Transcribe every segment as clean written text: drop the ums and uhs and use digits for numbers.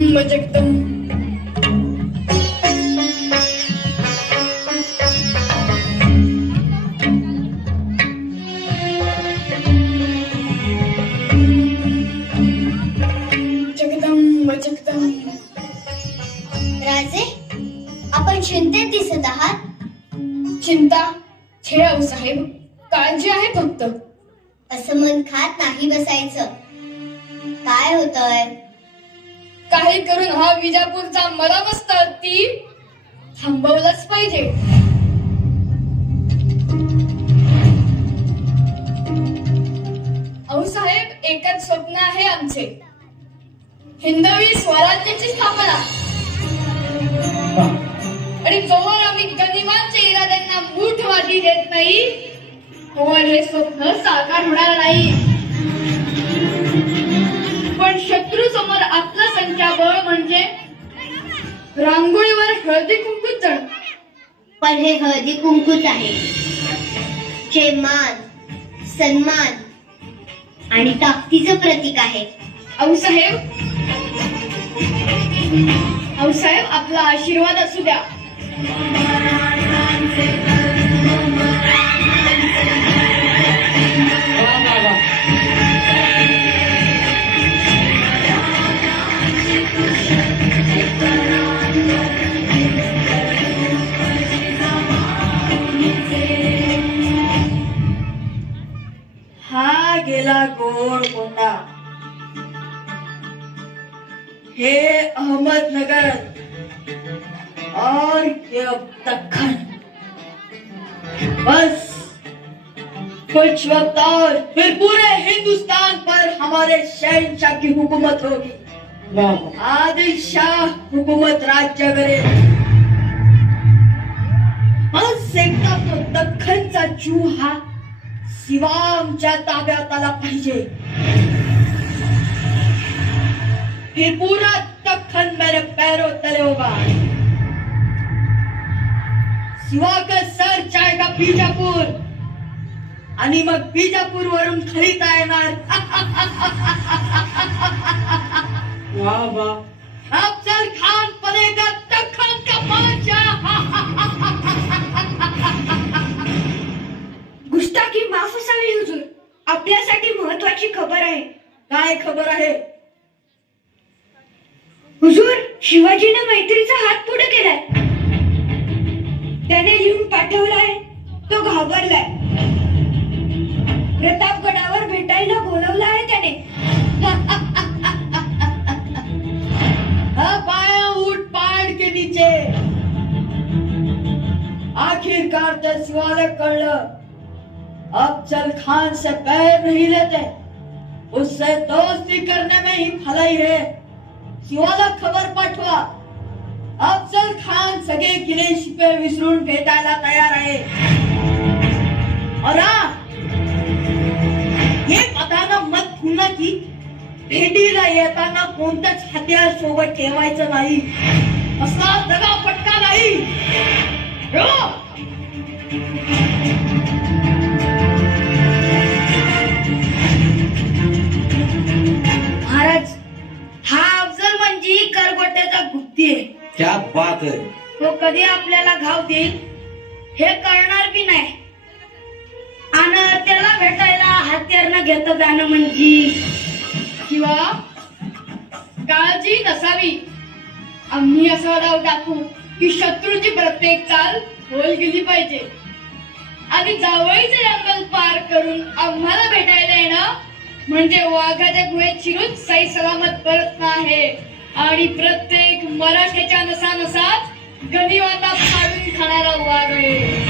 जगदम जगदम जगदम. राजे, आपण चिंतेत दिसत आहात. चिंता छे साहेब, काळजी आहे फक्त. असं मन खात नाही बसायचं. काय होतंय? काही करून हा विजापूरचा मरामस्त ती थांबवलंच पाहिजे. साहेब, एकच स्वप्न आहे आमचे, हिंदवी स्वराज्याची स्थापना. आणि जोवर आम्ही गनिमांच्या इराद्यांना मूठवादी देत नाही तोवर हे स्वप्न साकार होणार नाही. पण शत्रू समोर आपलं संख्याबळ म्हणजे रांगोळीवर हळदी कुंकूच जण. पण हे हळदी कुंकूच आहे जे मान, सन्मान आणि ताकदीचं प्रतीक आहे. आऊसाहेब, आपला आशीर्वाद असू द्या. हा गेला गोड कोंडा. हे अहमदनगर और ये अब दक्खन. बस कुछ वक्त और फिर पूरे हिंदुस्तान पर हमारे शहंशाह की हुकूमत होगी. आदिल शाह हुकूमत राज्य करेल. बस एकदा तो दख्खनचा चूहा शिवा आमच्या ताब्यात आला पाहिजे. फिर पूरा दख्खन मेरे पैरों तले होगा. शिवा का सर जाएगा बीजापुर आणि मग बीजापूर वरून खरीदा येणार. वाह वाह, अफजल खान बनेगा दख्खन का बादशाह. गुस्ताखी माफ असावी हुजूर. आपल्यासाठी महत्वाची खबर आहे. काय खबर आहे? हुजूर, शिवाजीने मैत्रीचा हात पुढे केलाय. त्याने लिहून पाठवलाय. तो घाबरलाय. प्रतापगडावर भेटायला बोलवलं आहे त्याने. पाया उठ पहाड़ के नीचे. आखिरकार तो शिवाला कळलं अफजल खान से पैर नहीं लेते, उससे दोस्ती करने में ही भलाई है. शिवाला खबर पाठवा. अफजल खान सगळे किले शिपे विसरून भेटायला तयार आहे. और हे पतानं मत पुन्हा की भेटीला येताना कोणतंच हत्यार सोबत ठेवायचं नाही. असला दगा फटका नाही. महाराज, हा अफजल म्हणजे करगोट्याचा गुप्ती आहे. क्या बात है. तो कधी आपल्याला घाव देईल हे कळणार बी नाही. आणि त्याला भेटायला हत्यार न घेता जाणं म्हणजे किंवा काळजी नसावी. आम्ही असा डाव टाकू की शत्रूची प्रत्येक चाल होल गेली पाहिजे आणि जावळीचे जंगल पार करून आम्हाला भेटायला येणं म्हणजे वाघाच्या गुहेत शिरून सही सलामत परत आहे. आणि प्रत्येक मराठ्याच्या नसानसात गनिमांना फाडून खाणारा वाघ आहे.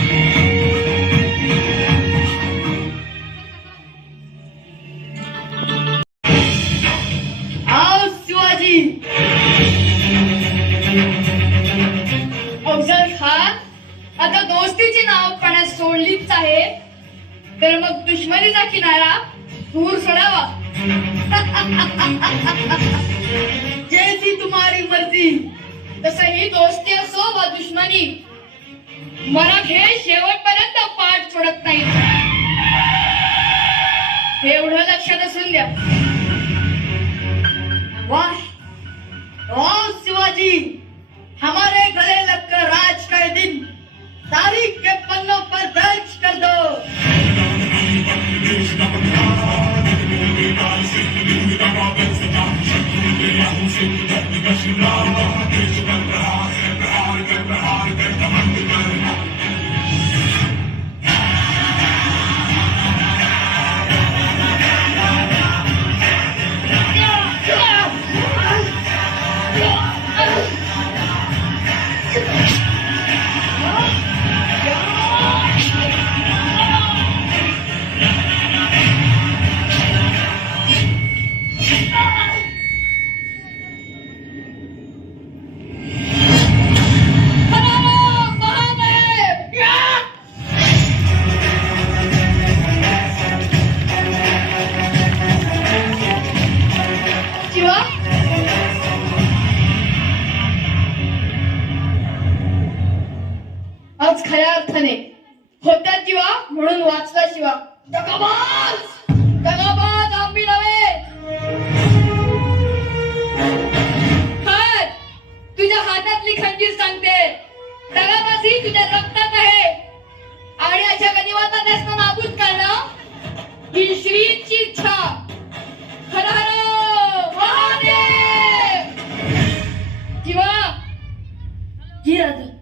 शिवाजी. अफजल खान, आता दोस्तीची नाव पाण्यात सोडलीच आहे, तर मग दुश्मनीचा किनारा दूर सोडावा. जैसी तुम्हारी मर्जी. तसं ही दोस्ती असो वा दुश्मनी, मराठे शेवटपर्यंत पाठ सोडत नाही. एवढं लक्षात असून द्या. वाह जी, हमारे गले लगकर राज का ये दिन तारीख के पन्नों पर दर्ज कर दो। शिवा, आज खऱ्या अर्थाने होता जीवा म्हणून वाचला शिवा. दगाबाज दगाबाज आम्ही नव्हे. हात, तुझ्या हातातली खंजीर सांगते, दगाबाजी तुझ्या रक्तात आहे. आणि अशा गनिमाता त्यास नाबूद करणं ही श्रीची इच्छा. हर हर महादेव. जीवा, जी राजा.